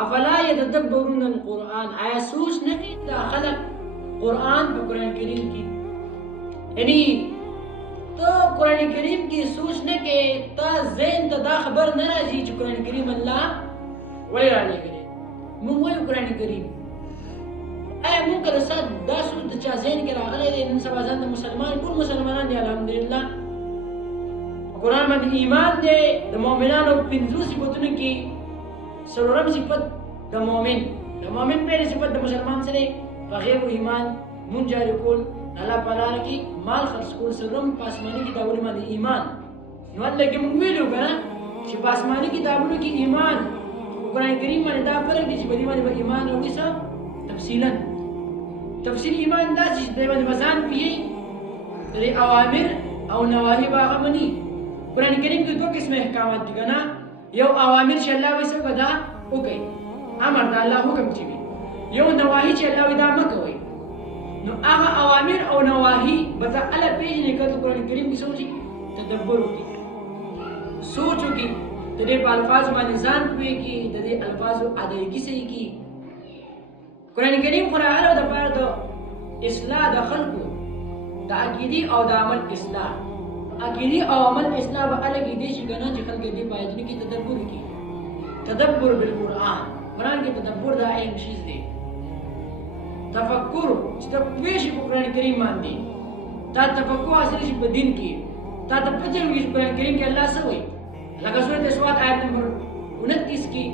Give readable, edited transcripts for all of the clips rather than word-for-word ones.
अफला यतदब्बरून अलकुरान, आया सोच नहीं दाखिल कुरान पे कुरान करीम की, यानी तो कुरान करीम की सोच न के ता ज़हन ता दा खबर न राजी कि कुरान करीम अल्लाह वही रानी करे मुंह वही कुरान करीम आया मुंह कर साथ दा सोच दा ज़हन के रागले दे इन सब आज़ाद मुसलमान कुल मुसलमानान दे अल्हम्दुलिल्लाह कुरान में ईमान दे द मोमिनान और पिंजू सिफतों की सरोरम सिफत द मोमिन पहले सिफत द मुसलमान से बगैर ईमान मुंजारी कुल अल्लाह पाला की माल खर्च कुल सरोरम पासमानी की दावुल में ईमान नवाले के मुंगवील होगा ना कि पासमानी की दावुल की ईमान कुरान करीम में दा फर्क दी बड़ी में ईमान और इसा तफसील ईमान दा जिस देवन मजान पिए तेरे अवामिर और नवाही बागमनी कुरान करीम के दो किस्में अहकामात दिखा ना यो अवामिर शल्ला वैसे कदा ओके अमर दा अल्लाह हुक्म चिबी यो नवाही शल्ला विदा मकवई नो आगा अवामिर और नवाही बता अला पेज निकल तो कुरान करीम की सोची तदब्बर होगी सोच होगी तेरे अल्फाज में निजान हुए की तेरे अल्फाज अदायगी से की कुरान करीम कुरान और दबार तो इस्लाह दखल को ताकीदी और दामल इस्लाह अकीदी और अमल इस्लाह व अलग देश गना जखल के दी पायदनी की तदब्बर बिल कुरान की तदब्बर दा एक चीज दे तफक्कुर तफवीश कुरान करीम मान दी ता तफक्कुर हासिलしदिन की ता तपजल की कुरान करीम के अल्लाह से हुई लगा सूरत अस्वात आयत नंबर 29 की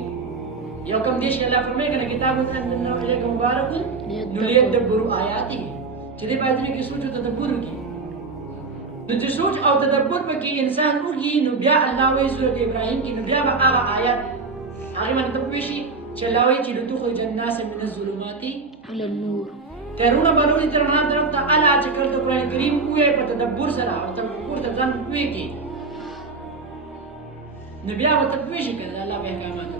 यो कम देश के अल्लाह फरमाएगा ना किताबुन अंज़लना इलैका मुबारकुन लियदब्बरू आयाती चले पायदनी की सोच तदब्बर की तो जो सोच और तदब्बर पे कि इंसान उगी नुबिया अल्लाह वे सूरत इब्राहिम की नुबिया बा आगा आयत आगे मन तपवेशी चलावे चिलुतु खुल जन्ना से मिन ज़ुलुमाती इला नूर तेरुना बलोनी तरना तरफ ता अला चकर तो कुरान करीम हुए पर तदब्बर सरा और तदब्बर तजन हुए की नुबिया व तपवेशी कर अल्लाह के अहकामात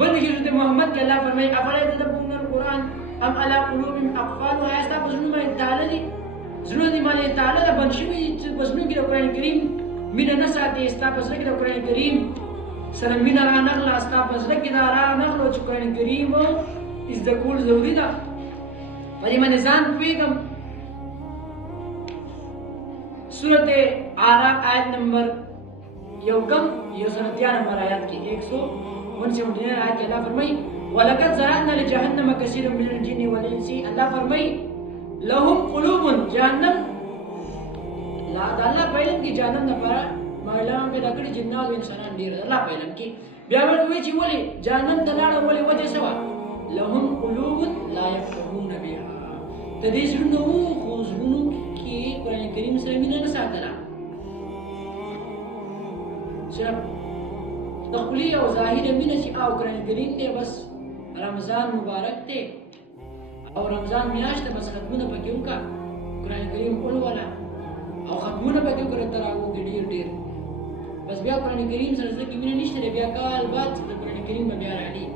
बंदगी सूरत मोहम्मद के अल्लाह फरमाए अफला यतदब्बरुन कुरान अम अला कुलूबिन अक़फालुहा ऐसा बुजुर्ग में तालदी ज़रूरत माने ताला दा बंशिवी बसनु की कुरान करीम मिन नसाते इस्ता पसरे की कुरान करीम सर मिन रा नगला इस्ता पसरे की रा नगलो कुरान करीम इस द कुल जरूरी दा परी मन जान पेगम सूरत आराफ आयत नंबर यौकम यो सूरत नंबर आयत की 179 आयत अल्लाह फरमाई वलकद ज़रअना लिजहन्नम कसीरन मिनल जिन्नि वल इंसी अल्लाह फरमाई लहुम कुलूबुन जहन्नम ला अल्लाह पहले की जहन्नम न पर महिला पे लकड़ी जिन्ना और इंसान दे अल्लाह पहले की ब्यावर हुए ची बोले जहन्नम तलाड़ा बोले वजह सवा लहुम कुलूबुन ला यफक़हून बिहा तदीसुनु खुजुनु की कुरान करीम से मिना न सातला सिर्फ तखली और जाहिर मिना ची आ कुरान करीम ने बस रमजान मुबारक थे और रमजान मियाश बस खत्म न पक्यों का कुरान करीम उल वाला और खत्म न पक्यों कर तरावो के ढेर बस बिया कुरान करीम सरसे की मिने निश्चय बिया काल बात से कुरान करीम में बिया रही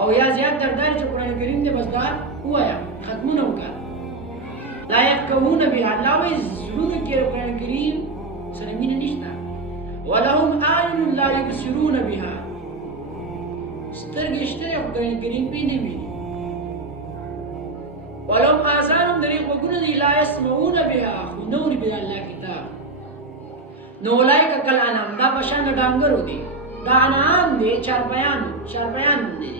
और या ज्यादा दरदार जो कुरान करीम ने बस दार हुआ या खत्म न होगा लायक कहून बिहा लावे जुनून के कुरान करीम सर मिने निश्ता वलहुम आयुन ला युबसिरून बिहा سترګې شته قرآن کریم پینې وي ولهم آذان درې غوږونه دي لا يسمعون بها خو نه اوري به الله کتاب نو اولئک کالانعام دا په شان د ډنګرو دي دا انعام دي چارپیان دي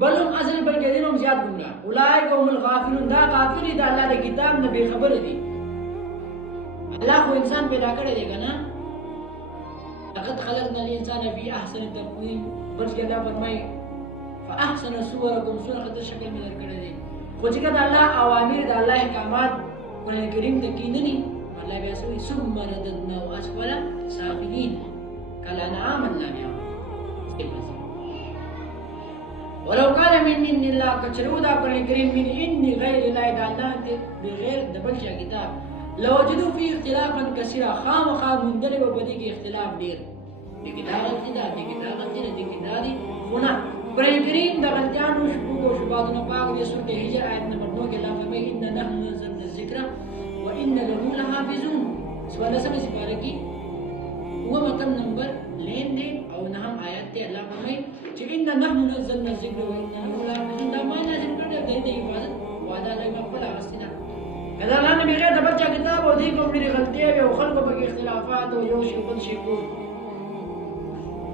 بل هم اصل بلکې دین هم زیات ګمراه اولئک هم الغافلون دا غافل دي د الله د کتاب نه بې خبره دي الله خو انسان پیدا کړی دی کنه لقد خلقنا الانسان في احسن تقويم بلکې الله فرمایي فاحسن صورکم صورت شکل میں درکړی دی خو چې کله الله اوامر د الله احکامات قرآن کریم ته کینني الله بیا سوی ثم رددنا اسفل سافلین کالانعام الله بیا ولو كان من عند الله كچرو دا قرآن کریم من عند غیر الله د الله بغیر د بل شي کتاب لوجدوا فيه اختلافا كثيرا خامخا مندلب بدی کې اختلاف ډیر دي کتابت دي هنا قرآن کریم د غلطیانو شکوک او شبهاتونو پاک دی سورۃ هجر آیت نمبر 9 کې الله فرمایي ان نحن نزلنا الذکر وان له لحافظون سوال سمجھ پاره کی وہ مطلب نمبر لین دین او نحم آیات ته الله فرمایي چې ان نحن نزلنا الذکر و انا له لحافظون دا ما نازل کړی دی د عبادت وعده لږه خپل اغستنه کله الله نه بغیر د بچا کتاب او دی کوم لري غلطي او خلکو په اختلافات او یو شی بل شی کو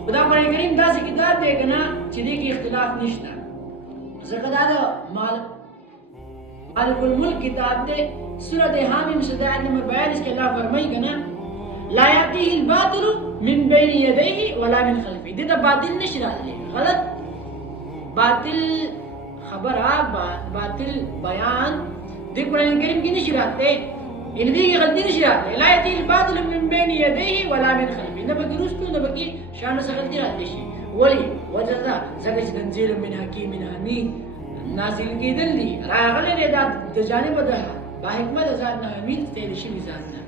خدا قرآن کریم داسې کتاب دی کنه چې دې کې اختلاف نشته زکه دا مالک الملک کتاب دی سورۃ حامیم صدا نمبر 42 کې الله فرمایي کنه لا یاتیه الباطل من بین یدیه ولا من خلفه دې دا باطل نشي راځي غلط باطل خبره باطل بیان دې قرآن کریم کې نشي راځي ان دې غلطي نشي راځي لا یاتیه الباطل من بین یدیه ولا من خلفه نه بګي رستو نه بګي شان څخه غلطي راځي شي ولی وجدا زکه چې تنزيل من حکیم حمید نازل کېدل دي راغله د جانب د با حکمت ذات نه حمید ته شي ذات